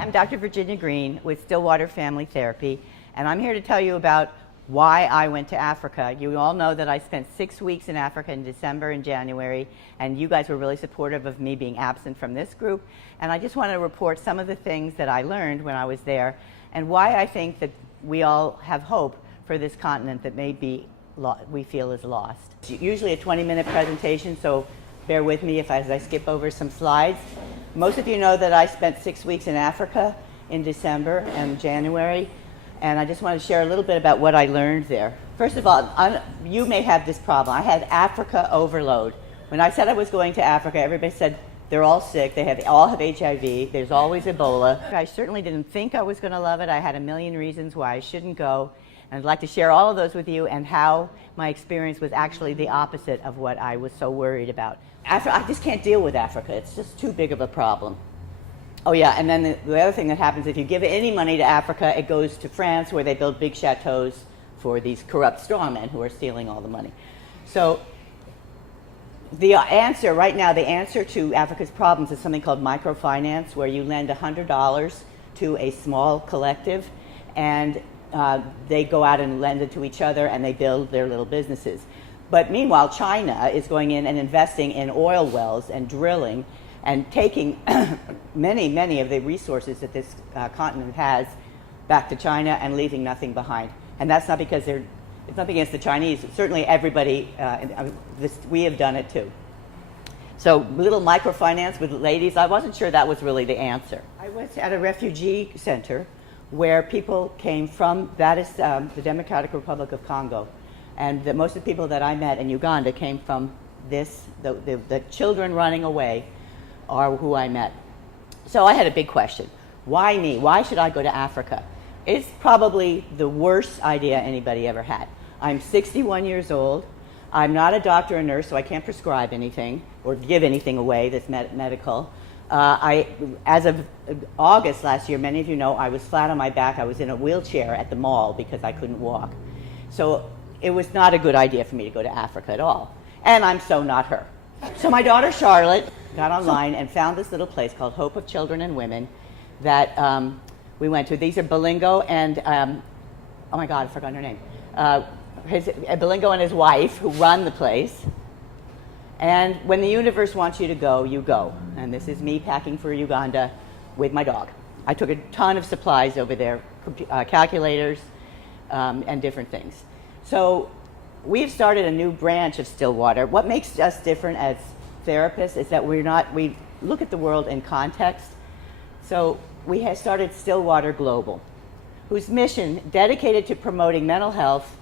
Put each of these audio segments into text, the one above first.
I'm Dr. Virginia Green with Stillwater Family Therapy, and I'm here to tell you about why I went to Africa. You all know that I spent 6 weeks in Africa in December and January, and you guys were really supportive of me being absent from this group. And I just want to report some of the things that I learned when I was there and why I think that we all have hope for this continent that maybe we feel is lost. It's usually a 20-minute presentation, so bear with me as I skip over some slides. Most of you know that I spent 6 weeks in Africa in December and January, and I just want to share a little bit about what I learned there. First of all, you may have this problem. I had Africa overload. When I said I was going to Africa, everybody said they're all sick, all have HIV, there's always Ebola. I certainly didn't think I was going to love it. I had a million reasons why I shouldn't go, and I'd like to share all of those with you and how my experience was actually the opposite of what I was so worried about. I just can't deal with Africa. It's just too big of a problem. Oh yeah, and then the other thing that happens, if you give any money to Africa, it goes to France where they build big chateaus for these corrupt strongmen who are stealing all the money. So the answer right now, the answer to Africa's problems is something called microfinance, where you lend $100 to a small collective, and they go out and lend it to each other, and they build their little businesses. But meanwhile, China is going in and investing in oil wells and drilling and taking many of the resources that this continent has back to China and leaving nothing behind. And that's not because it's nothing against the Chinese. Certainly everybody, we have done it too. So little microfinance with ladies, I wasn't sure that was really the answer. I was at a refugee center where people came from, that is the Democratic Republic of Congo. And most of the people that I met in Uganda came from this, the children running away are who I met. So I had a big question. Why me? Why should I go to Africa? It's probably the worst idea anybody ever had. I'm 61 years old. I'm not a doctor or nurse, so I can't prescribe anything or give anything away that's medical. As of August last year, many of you know I was flat on my back. I was in a wheelchair at the mall because I couldn't walk. So it was not a good idea for me to go to Africa at all. And I'm so not her. So my daughter Charlotte got online and found this little place called Hope of Children and Women that we went to. These are Belingo and, oh my God, I forgot her name. Belingo and his wife who run the place. And when the universe wants you to go, you go. And this is me packing for Uganda with my dog. I took a ton of supplies over there, calculators and different things. So we've started a new branch of Stillwater. What makes us different as therapists is that we look at the world in context. So we have started Stillwater Global, whose mission, dedicated to promoting mental health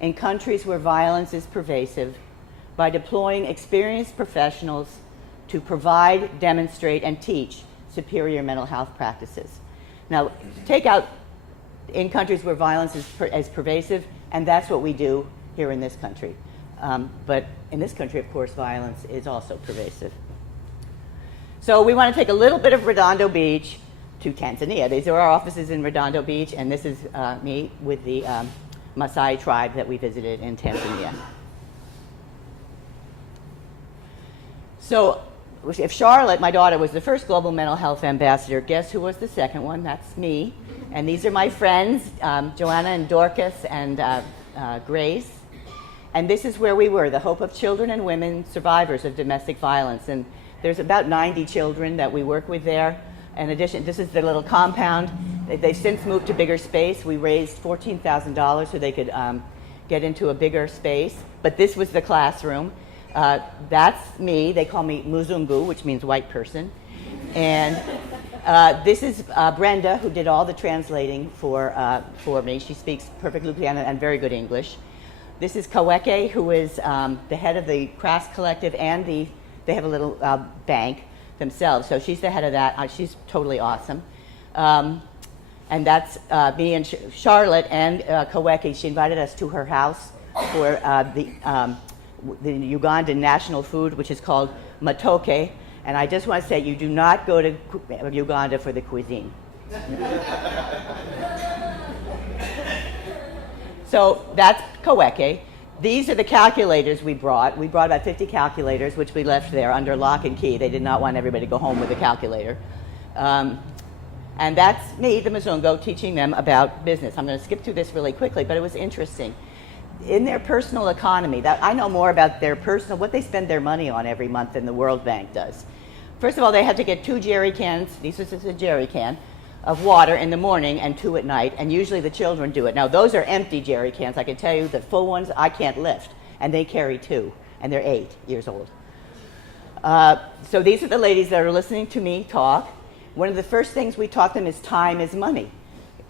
in countries where violence is pervasive by deploying experienced professionals to provide, demonstrate, and teach superior mental health practices. Now, take out in countries where violence is pervasive, and that's what we do here in this country. But in this country, of course, violence is also pervasive. So we want to take a little bit of Redondo Beach to Tanzania. These are our offices in Redondo Beach, and this is me with the Maasai tribe that we visited in Tanzania. So if Charlotte, my daughter, was the first global mental health ambassador, guess who was the second one? That's me. And these are my friends, Joanna and Dorcas and Grace. And this is where we were, the Hope of Children and Women Survivors of Domestic Violence. And there's about 90 children that we work with there. In addition, this is the little compound. They've since moved to bigger space. We raised $14,000 so they could get into a bigger space. But this was the classroom. That's me. They call me Muzungu, which means white person. And this is Brenda, who did all the translating for me. She speaks perfect Lupiliana and very good English. This is Kaweke, who is the head of the Crafts Collective, and they have a little bank themselves. So she's the head of that. She's totally awesome. And that's me and Charlotte and Kaweke. She invited us to her house for the Ugandan national food, which is called matoke. And I just want to say, you do not go to Uganda for the cuisine. So that's Kaweke. These are the calculators we brought. We brought about 50 calculators, which we left there under lock and key. They did not want everybody to go home with a calculator. And that's me, the Mzungu, teaching them about business. I'm going to skip through this really quickly, but it was interesting. In their personal economy, that I know more about their personal, what they spend their money on every month than the World Bank does. First of all, they had to get 2 jerry cans, this is a jerry can, of water in the morning and 2 at night, and usually the children do it. Now, those are empty jerry cans. I can tell you the full ones I can't lift, and they carry 2, and they're 8 years old. So these are the ladies that are listening to me talk. One of the first things we taught them is time is money.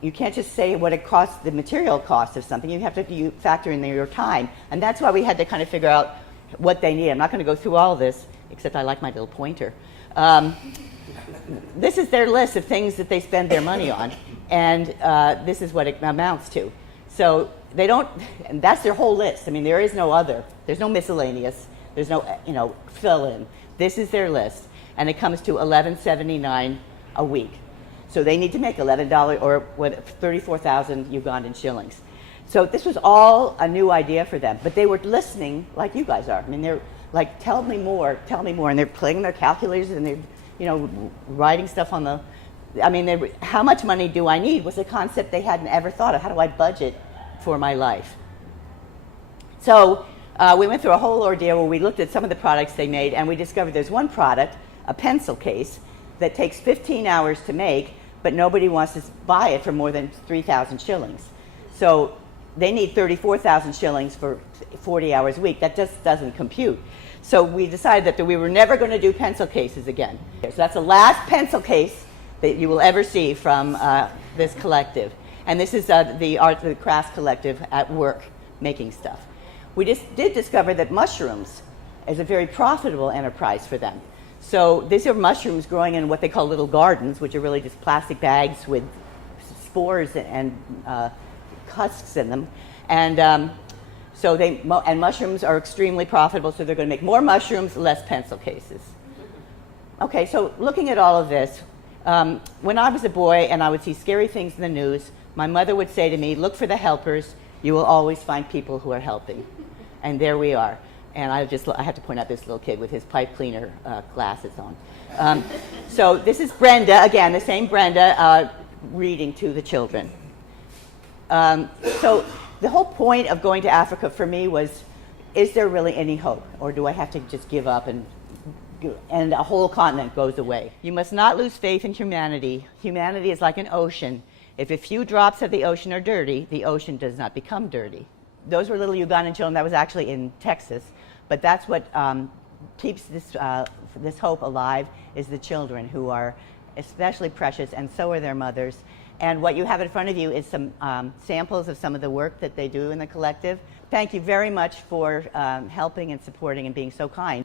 You can't just say what it costs, the material cost of something. You have to factor in your time. And that's why we had to kind of figure out what they need. I'm not going to go through all of this, except I like my little pointer. This is their list of things that they spend their money on. And this is what it amounts to. So they don't, and that's their whole list. I mean, there is no other. There's no miscellaneous. There's no, fill-in. This is their list. And it comes to $11.79 a week. So they need to make $11 or 34,000 Ugandan shillings. So this was all a new idea for them. But they were listening like you guys are. I mean, they're like, tell me more. And they're playing their calculators and they're, writing stuff on the, how much money do I need was a concept they hadn't ever thought of. How do I budget for my life? So we went through a whole ordeal where we looked at some of the products they made, and we discovered there's one product, a pencil case, that takes 15 hours to make, but nobody wants to buy it for more than 3,000 shillings. So they need 34,000 shillings for 40 hours a week. That just doesn't compute. So we decided that we were never going to do pencil cases again. So that's the last pencil case that you will ever see from this collective. And this is the Art of the Crafts Collective at work making stuff. We just did discover that mushrooms is a very profitable enterprise for them. So these are mushrooms growing in what they call little gardens, which are really just plastic bags with spores and husks in them. And and mushrooms are extremely profitable, so they're going to make more mushrooms, less pencil cases. Okay, so looking at all of this, when I was a boy and I would see scary things in the news, my mother would say to me, look for the helpers. You will always find people who are helping. And there we are. And I have to point out this little kid with his pipe cleaner glasses on. So this is Brenda, again, the same Brenda, reading to the children. So the whole point of going to Africa for me was, is there really any hope? Or do I have to just give up and a whole continent goes away? You must not lose faith in humanity. Humanity is like an ocean. If a few drops of the ocean are dirty, the ocean does not become dirty. Those were little Ugandan children. That was actually in Texas. But that's what keeps this hope alive, is the children, who are especially precious, and so are their mothers. And what you have in front of you is some samples of some of the work that they do in the collective. Thank you very much for helping and supporting and being so kind.